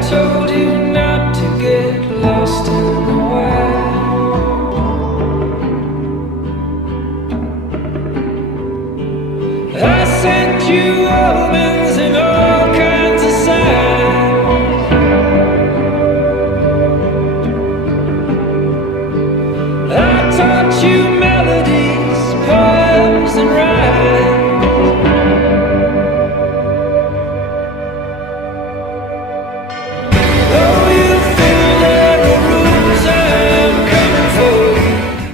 told you not to get lost in the wild. I sent you omens and all kinds of signs. I taught you melodies, poems, and rhymes.